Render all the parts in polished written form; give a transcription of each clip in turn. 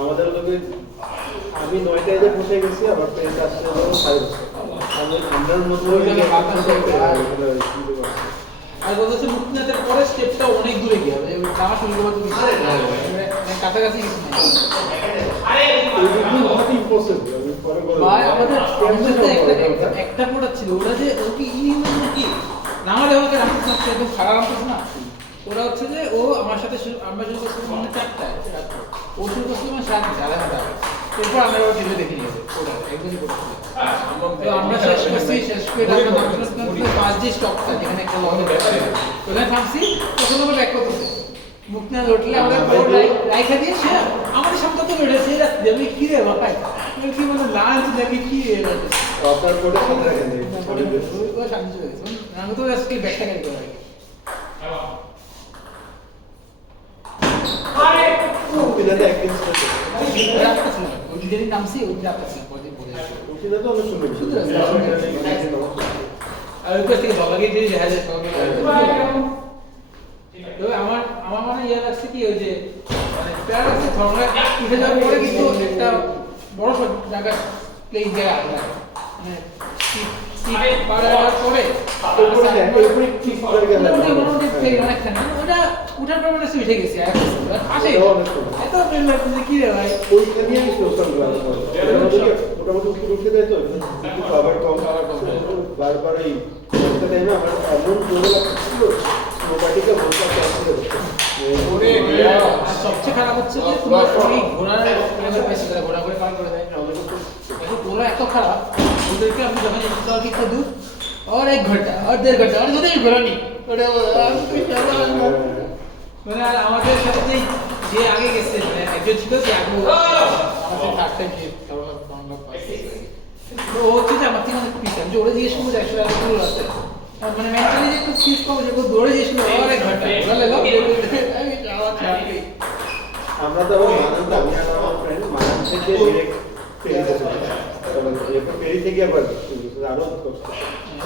আমাদের লোকে আমি 9টায় যে পৌঁছে গেছি আমার ফ্রেন্ড আসছে হলো 5 আমরা মতো আর বলছে মুক্তিনাথের পরে স্টেপটা অনেক দূরে গিয়ে হবে যাওয়া শুরু করতে কাছাকাছি কিছু নেই ভাই আমাদের একটা প্রোডাক্ট ছিল ওরা যে ওকে কি না হলে আমাকে রাখতে চাচ্ছে একদম খারাপ রাখতেছে না ওরা হচ্ছে যে ও আমার সাথে আমরা শুরু করছিলাম মানে 4টায় ও শুরু করছিলাম 7:30 আধা ঘন্টা এরপর আমরা ওর টিভি দেখে নিয়েছি ওটা একদমই করতে তো আমরা শেষ করে তারপর 5 জি স্টপটা যেখানে একটা লং ব্যাপারে ওখানে থামছি তখন আমরা ব্যাক করতেছি মুক্তিনাথ হোটেলে আমাদের বোর্ড রাইখা দিয়ে সে আমাদের সামনে তো বেড়েছে আমি কি রে বাপাই কি মানে লাঞ্চ নাকি কি আপনার কোডে সাথে রাখেন ও শান্তি হয়ে গেছে আমি তো আজকে ব্যাকটা ক্যারি করে আরে ও বিদাতে একদিন ছিল ওই দিনের নামছি ওই দিন আপনার ছিল পরে বলে ওটা তো আমি শুনেছি আর ওই থেকে ভালো লাগে যে দেখা যায় তো আমার মনে ইয়া লাগছে কি ওই যে মানে প্যারা লাগছে ধরনের উঠে যাওয়ার পরে কিন্তু একটা বড় জায়গা প্লেস জায়গা আছে মানে সিট পাড়ার পরে এরপরে ঠিক করে গেল মোটামুটি প্লেস অনেকখানি ওটা উঠার পর মানে উঠে গেছে আসে এত প্লেন লাগছে কি রে ভাই ওইটা নিয়ে আমি সোশ্যাল ওটা মতো উঠে যায় তো একটু খাবার কম বারবার এই একটা টাইমে আমার এমন জোরে লাগছিল মোটাটিকে বলতে চাচ্ছিল ওরে আর সবচেয়ে খারাপ হচ্ছে যে তোমার এই ঘোড়ার প্লেনের পেছনে যারা ঘোড়া করে পার করে দেয় এখন ঘোড়া এত খারাপ ওদেরকে আপনি যখন ইনস্টল কিনতে দূর और 1 घंटा और 1.5 घंटा और যদি ঘোড়া নেই ওটা মানে আর আমাদের সাথে যে আগে গেছে মানে একজন ছিল যে আগে আমাদের থার্ড টাইম যে তো ও হচ্ছে যে আমার থেকে অনেক পিছনে যে ওরা জিজ্ঞেস করবো 100 টাকা দূর আছে মানে মেন্টালি যে একটু ফিস কম যে দৌড়ে জিজ্ঞেস করবো আর 1 ঘন্টা ওরা লাগলো আমি যাওয়া ছাড়ি আমরা তো মানান আমি আর আমার ফ্রেন্ড মানান থেকে ডাইরেক্ট ফেরিতে চলে এরপর ফেরি থেকে আবার আরো কষ্ট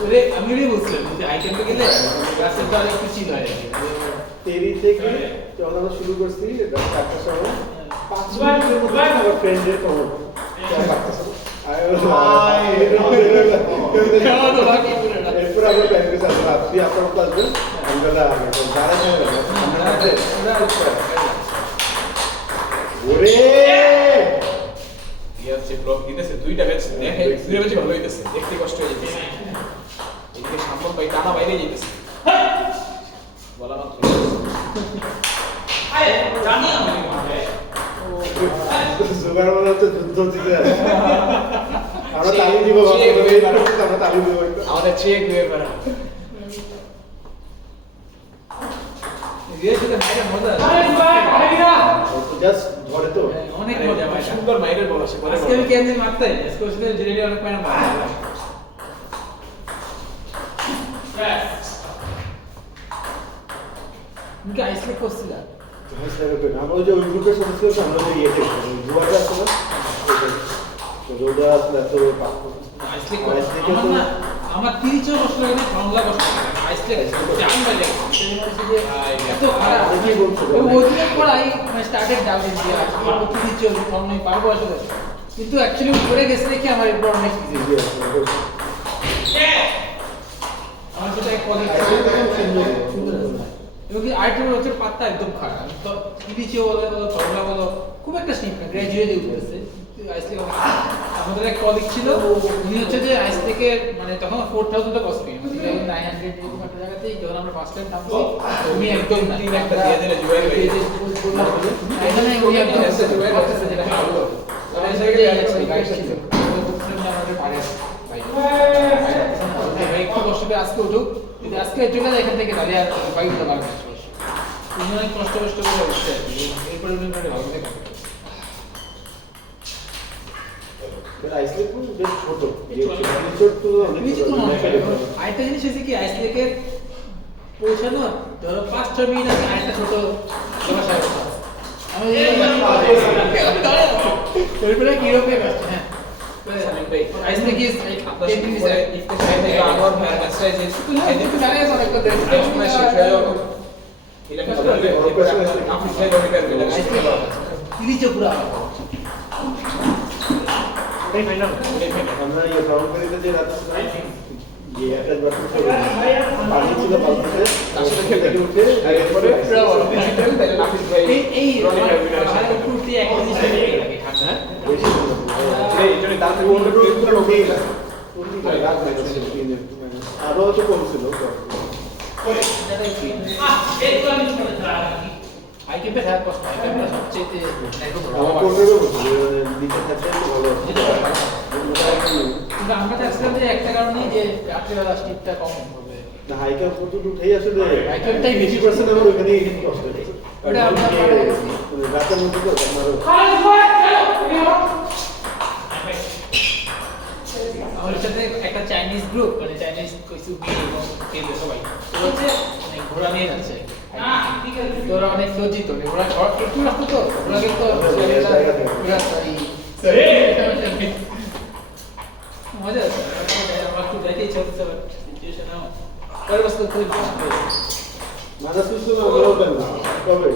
ওরে আমি রে বুঝলাম যে আইটেমটা গেলে রাস্তাটা তো অনেক কিছু হয় ফেরি থেকে যখন আমরা শুরু করছি 4টার সময় 5 মিনিটের মধ্যে আমার ফ্রেন্ডের খবর এরপর আমরা প্ল্যান করেছি আপনি আপনার মতো আসবেন আমরা ওরে হচ্ছে ব্লক দিতেছে দুইটা ম্যাচ দেখে দুইটা ম্যাচ ভালো হইতেছে দেখতে কষ্ট হয়ে যাইতেছে এদিকে সামন ভাই টানা বাইরে যাইতেছে বলা মাত্র আরে জানি আমি জোগাড় মনে হচ্ছে যুদ্ধ জিতে আমরা তালি দিব আমরা তালি দিব আমাদের চেক দিয়ে পারা জাস্ট ধরে তো অনেক মজা ভাই সুন্দর মাইরের বল আসে আজকে আমি কেন দিন মারতে আজকে ওখানে জেনে অনেক পায়না মারা মুকে আইসলে করছিল আমরা ওই যে ওই গ্রুপের সদস্য আমরা যে ইয়ে দেখছি দুয়ারটা আছে না রোদা আসলে এত আইসলে করে আমার 30 জন বসলো এখানে বাংলা বসলো আইসলে জান বাজে এত খারাপ কি বলছো ওই দিনের পর আই স্টার্টেড ডাউন ইন্ডিয়া আমি 30 জন ফর্ম নেই পারবো আসলে কিন্তু অ্যাকচুয়ালি উপরে গেছে দেখি আমার এরপর অনেক ইজি আমার যেটা এক কলিগ এবং কি আইটেম হচ্ছে পাত্তা একদম খারাপ তো ইলিচে বলো ফর্মুলা বলো খুব একটা স্টিপ না গ্র্যাজুয়েট উঠতেছে আইসলে আমাদের এক কলিগ ছিল উনি হচ্ছে যে আইস থেকে মানে তখন 4000 টাকা কস্ট পেয়ে মানে 900 এরকম একটা জায়গাতেই যখন আমরা ফার্স্ট টাইম নামছি উনি একদম না তিন একটা দিয়ে দিলে জুয়াই ভাই এখানে উনি একদম জুয়াই করতেছে যেটা ভালো তাই জায়গায় গাইড ছিল আমাদের পারে ভাই একটু কষ্ট করে আজকে উঠুক যদি আজকে চলে যায় এখান থেকে তাহলে আর বাইক উঠতে পারবে না উনি অনেক কষ্ট করে উঠছে এরপরে উনি ভালো থেকে আইসলে খুব বেশ ছোট ছোট তো অনেক আরেকটা জিনিস হচ্ছে কি আইসলেকে পৌঁছানো ধরো 5-6 মিনিট আগে আরেকটা ছোট ব্যবসায় আমি এরপরে কি রকম আসছে হ্যাঁ আইসলে কি আপনার সাথে ইফতার সাইডে আমার ভাইয়ের কাছে যে একটু জানাই আছে অনেক কথা সময় শেষ হয়ে যাবে এটা কি আপনি সাইড অনেক নিচে পুরো আলাদা। এটাই ফাইনাল। আমরা ইয়ে ভ্রমণকারীতে যে রাত যে একটা বাথরুম ছিল, পানি ছিল বালতিতে, তার সাথে খেলতে উঠে এরপরে ডিজিটাল তাহলে নাফিস ভাই এই রনি ভাই উইনার আমার উপরতে এক জিনিস লাগে ঠান্ডা। বেশি ছিল। এই জন্য দাঁত থেকে অন্য অন্য রোগ গুলো ঢোকেই না। রাত হয়ে গেছে, আরো হয়তো কমছিল তো। আই ক্যাম্পে হ্যাঁ কষ্ট, আই ক্যাম্পে সবচেয়ে একদম আমার রবার। কোর্টেরও বলছিল, মানে নিচে থাকতে একটু ভালো হতো। কিন্তু আমরা চাচ্ছিলাম যে একটা কারণেই যে রাত্রিবেলা স্টিপটা কম হবে। না, হাইকার পর্যন্ত উঠেই আসলে হাইকারটাই বেশি। 80% আমার ওখানেই কষ্ট হয়েছে। ওটা আমরা পারে গেছি। মানে রাতের মধ্যে তো আমারও আমাদের সাথে একটা চাইনিজ গ্রুপ, মানে চাইনিজ কিছু মেয়ে এবং ছেলে সবাই তো হচ্ছে মানে ঘোড়া নিয়ে যাচ্ছে। তোরা অনেক লজ্জিত, ঘোড়া একটু রাস্তা তো ঘোড়া কিন্তু মজা আছে। আমার খুব যাইতে ইচ্ছা হচ্ছে, সিচুয়েশন পরের বছর খুবই মানা সুস্থ না আমরাও পেন না। কবে?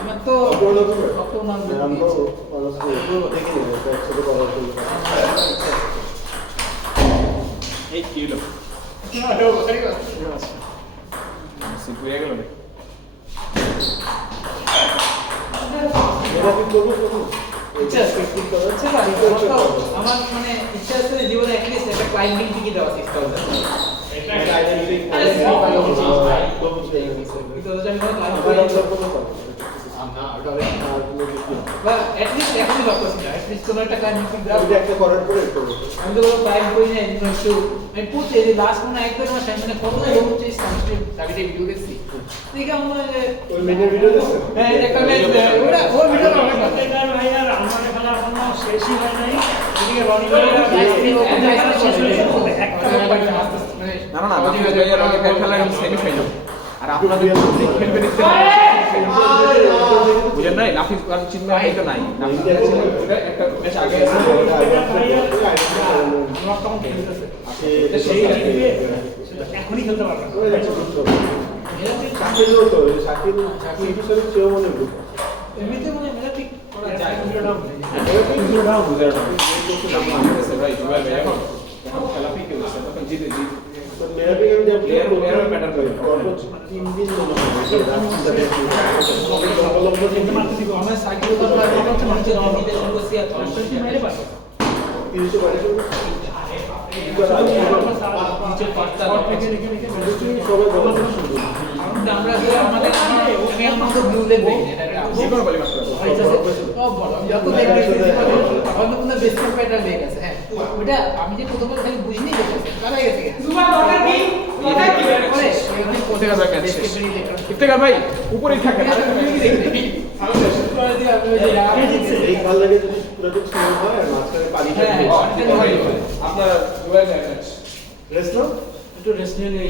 আমার তো অক্টোবর নভেম্বর? অক্টোবর নভেম্বর আমরাও দিয়েছে। মানুষ দেখি না, একসাথে করা হতো। এই কি হলো সিম্পল হয়ে গেল না এটা কি করবো করবো? ইচ্ছা আছে, হচ্ছে না, আমার মানে ইচ্ছা আছে জীবনে অ্যাটলিস্ট একটা ক্লাইম্বিং টিকিট দেওয়া 6000 বা অ্যাটলিস্ট এখনই লক্ষ্য ছিল, অ্যাটলিস্ট কোনো একটা ক্লাইম্বিং টিকিট দেওয়া। একটা করার পরে করবো। আমি তো ক্লাইম্ব করি না, একটু আমি পড়তে যে লাস্ট মানে এক দেড় মাস আমি মানে কত লোক হচ্ছে সাবিটে ভিডিও দেখছি দেখে আমার মনে হয় যে ওই মেনের ভিডিও দেখছো? হ্যাঁ একটা ম্যাচ ওটা ওর ভিডিও অনেক ভালো। না না না নাফিস ভাই আর রনি ভাই খেলা কিন্তু সেমিফাইনাল আর আপনাদের যদি খেলবেন ইচ্ছে বুঝেন নাই নাফিস আর চিন্ময় ভাই তো নাই নাফিস ভাই ছিল ওটা একটা ম্যাচ আগে আছে এখনই খেলতে পারবে এমনিতে মানে মেলা ঠিক করা যায়। ভাই জুয়েল ভাই এখন খেলা পিকে হচ্ছে তখন জিতে জিতে আমার সাইকেল তো প্রায় মনে হচ্ছে মানুষের জমিতে শুরু করছি আর দর্শনটি মেরে পারবে নিচের পাটটা আমরা যে আমাদের আমি আমাদের ব্লু লেগ দেখি এটা যে কোনো বলি মাত্র সব বলো আমি যত লেগ দেখি অন্য কোনো বেসিক প্যাটা লেগ আছে। হ্যাঁ ওটা আমি যে প্রথমে খালি বুঝিনি যে কারা গেছে সুবা দরকার কি কথা কি করে ইফতেখার ভাই ম্যাচ শেষ ইফতেখার ভাই উপরেই থাকেন এই ভালো লাগে যদি পুরো স্নো হয় আর মাঝখানে পানি থাকে আপনার জুয়েল ভাই ম্যাচ রেস্ট নাও একটু রেস্ট নিয়ে নিয়ে